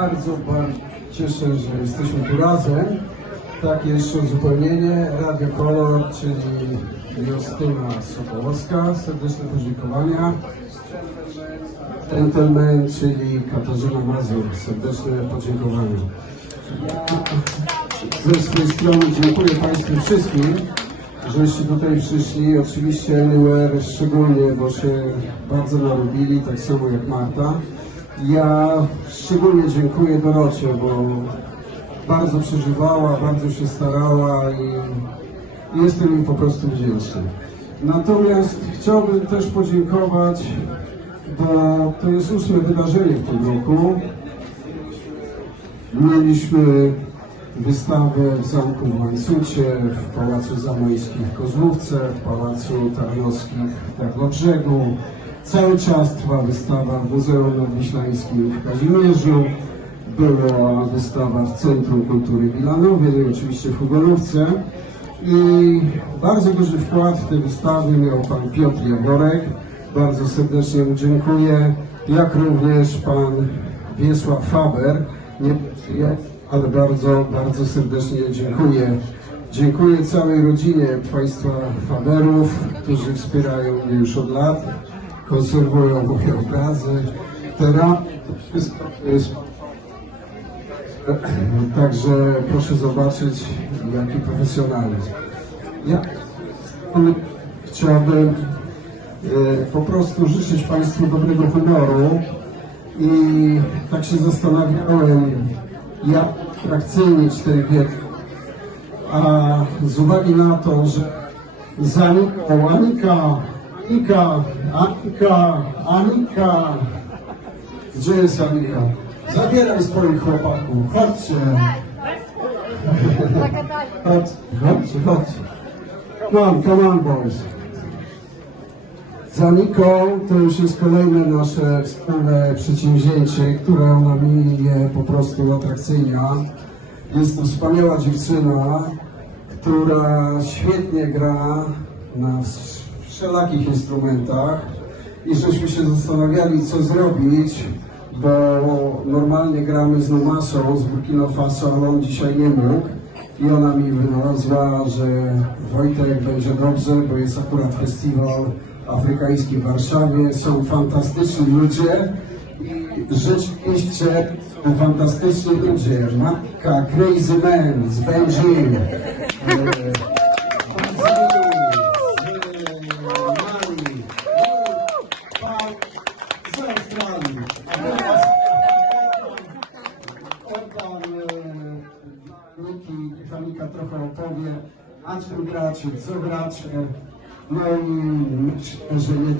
bardzo, bardzo cieszę, że jesteśmy tu razem. Takie jeszcze uzupełnienie. Radio Kolor, czyli Justyna Sokołowska. Serdeczne podziękowania. Gentleman, czyli Katarzyna Mazur. Serdeczne podziękowania. Ze swojej strony dziękuję Państwu wszystkim, żeście tutaj przyszli. Oczywiście Anywhere szczególnie, bo się bardzo narobili, tak samo jak Marta. Ja szczególnie dziękuję Dorocie, bo bardzo przeżywała, bardzo się starała i jestem im po prostu wdzięczny. Natomiast chciałbym też podziękować, bo to jest ósme wydarzenie w tym roku. Mieliśmy wystawę w Zamku w Łańcucie, w Pałacu Zamojskim w Kozłówce, w Pałacu Tarnowskim w Tarnobrzegu. Cały czas trwa wystawa w Muzeum Nadwiślańskim w Kazimierzu. Była wystawa w Centrum Kultury Wilanowie, no i oczywiście w Hugonówce. I bardzo duży wkład w te wystawy miał pan Piotr Jaworek. Bardzo serdecznie mu dziękuję. Jak również pan Wiesław Faber. Nie ale bardzo, bardzo serdecznie dziękuję. Dziękuję całej rodzinie państwa Faberów, którzy wspierają mnie już od lat, konserwują obrazy. Teraz Także proszę zobaczyć, jaki profesjonalizm. Ja chciałbym e, po prostu życzyć Państwu dobrego humoru i tak się zastanawiałem, jak atrakcyjnie cztery wieki. A z uwagi na to, że z Aniką, Anika, Anika, Anika, Anika, gdzie jest Anika? Zabieraj swoich chłopaków, chodźcie. Chodź, chodźcie, chodźcie. Come come on boys. Za Niką to już jest kolejne nasze wspólne przedsięwzięcie, które ona mi je po prostu uatrakcyjnia. Jest to wspaniała dziewczyna, która świetnie gra na wszelakich instrumentach i żeśmy się zastanawiali, co zrobić, bo normalnie gramy z Numasą z Burkina Faso, ale on dzisiaj nie mógł. I ona mi wynalazła, że Wojtek będzie dobrze, bo jest akurat festiwal afrykański w Warszawie, są fantastyczni ludzie i rzeczywiście fantastyczni ludzie. Matka, Crazy Man z Benjin, e, Mali, pan z Australii. A teraz Pan Niki Trochę opowie, a czym gracie, co gracie. No i myślę, że nie